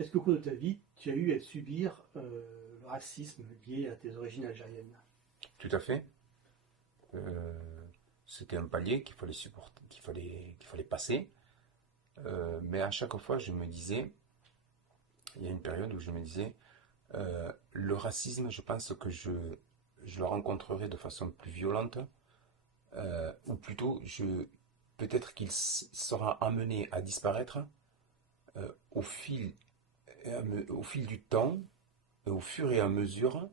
Est-ce qu'au cours de ta vie, tu as eu à subir le racisme lié à tes origines algériennes? Tout à fait. Euh, C'était un palier qu'il fallait supporter, qu'il fallait passer. Mais à chaque fois, je me disais, il y a une période où je me disais, le racisme, je pense que je le rencontrerai de façon plus violente, ou plutôt, peut-être qu'il sera amené à disparaître au au fil du temps, au fur et à mesure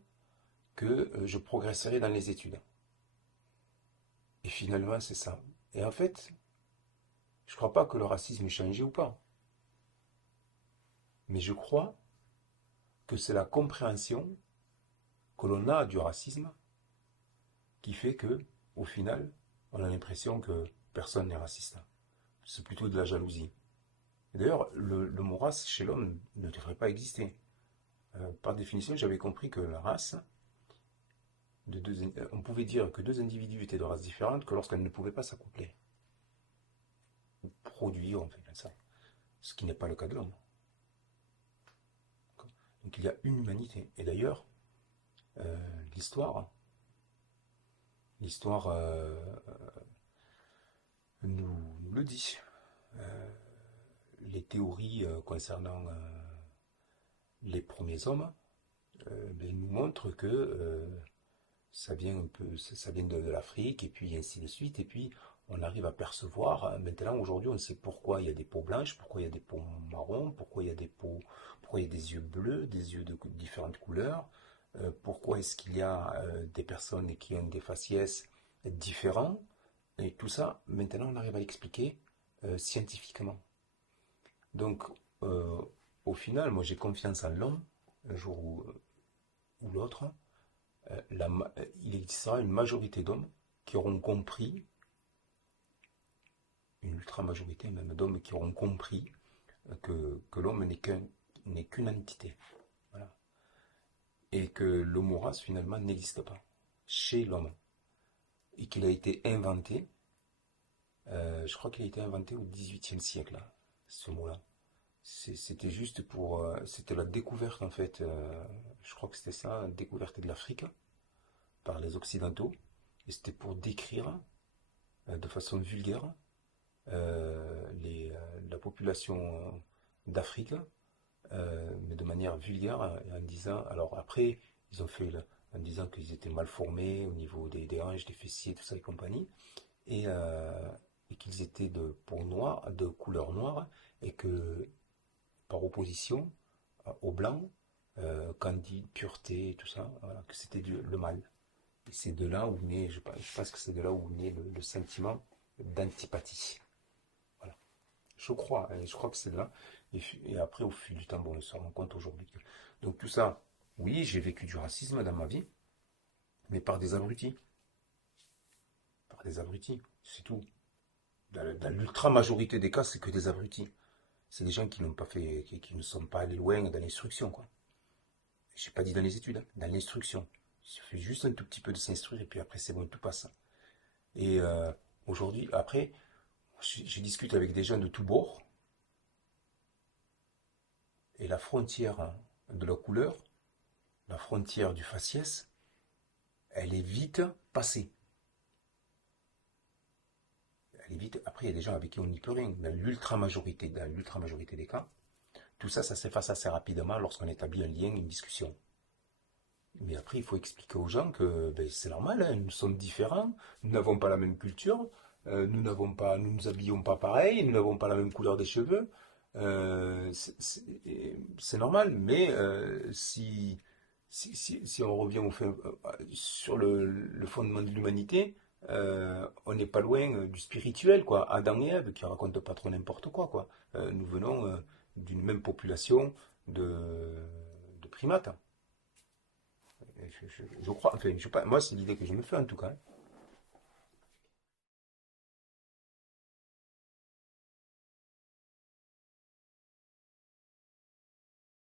que je progresserai dans les études. Et finalement, c'est ça. Et en fait, je ne crois pas que le racisme ait changé ou pas. Mais je crois que c'est la compréhension que l'on a du racisme qui fait que, au final, on a l'impression que personne n'est raciste. C'est plutôt de la jalousie. D'ailleurs, le mot race chez l'homme ne devrait pas exister. Par définition, j'avais compris que la race, on pouvait dire que deux individus étaient de races différentes que lorsqu'elles ne pouvaient pas s'accoupler. Ou produire, on fait comme ça. Ce qui n'est pas le cas de l'homme. Donc il y a une humanité. Et d'ailleurs, euh, l'histoire, l'histoire nous le dit. Euh, les théories concernant les premiers hommes ben, nous montrent que ça vient un peu, ça vient de l'Afrique et puis ainsi de suite. Et puis on arrive à percevoir. Maintenant, aujourd'hui, on sait pourquoi il y a des peaux blanches, pourquoi il y a des peaux marrons, pourquoi il y a des yeux bleus, des yeux de différentes couleurs. Pourquoi est-ce qu'il y a des personnes qui ont des faciès différents. Et tout ça, maintenant, on arrive à l'expliquer scientifiquement. Donc, euh, au final, moi, j'ai confiance en l'homme, un jour ou l'autre. Il existera une majorité d'hommes qui auront compris, une ultra majorité même d'hommes qui auront compris que l'homme n'est qu'une entité. Voilà. Et que l'homo race finalement n'existe pas chez l'homme. Et qu'il a été inventé, je crois qu'il a été inventé au XVIIIe siècle, hein, ce mot-là. C'était juste pour. C'était la découverte en fait, je crois que c'était ça, la découverte de l'Afrique par les Occidentaux. Et c'était pour décrire de façon vulgaire la population d'Afrique, mais de manière vulgaire, en disant. Alors après, ils ont fait en disant qu'ils étaient mal formés au niveau des hanches, des fessiers, tout ça et compagnie, et, euh, et qu'ils étaient de peau noire, de couleur noire, et que par opposition au blanc, candide, pureté, tout ça, voilà, que c'était le mal. Et c'est de là où naît, je pense que c'est de là où naît le sentiment d'antipathie. Voilà. Je crois que c'est de là. Et après, au fil du temps, bon, on se rend compte aujourd'hui que. Donc tout ça, oui, j'ai vécu du racisme dans ma vie, mais par des abrutis. Par des abrutis, c'est tout. Dans l'ultra majorité des cas, c'est que des abrutis. C'est des gens qui n'ont pas fait, qui ne sont pas allés loin dans l'instruction, quoi. J'ai pas dit dans les études, hein, dans l'instruction. Il suffit juste un tout petit peu de s'instruire et puis après c'est bon, tout passe. Et aujourd'hui, après, je discute avec des gens de tous bords et la frontière de la couleur, la frontière du faciès, elle est vite passée. Elle est vite. Après, il y a des gens avec qui on n'y peut rien. Dans l'ultra majorité des cas, tout ça, ça s'efface assez rapidement lorsqu'on établit un lien, une discussion. Mais après, il faut expliquer aux gens que ben, c'est normal, hein, nous sommes différents, nous n'avons pas la même culture, nous nous habillons pas pareil, nous n'avons pas la même couleur des cheveux. C'est normal, mais si on revient sur le fondement de l'humanité, on n'est pas loin du spirituel, quoi. Adam et Ève qui racontent pas trop n'importe quoi, quoi. Nous venons d'une même population de primates. Je crois, enfin, moi c'est l'idée que je me fais en tout cas, hein.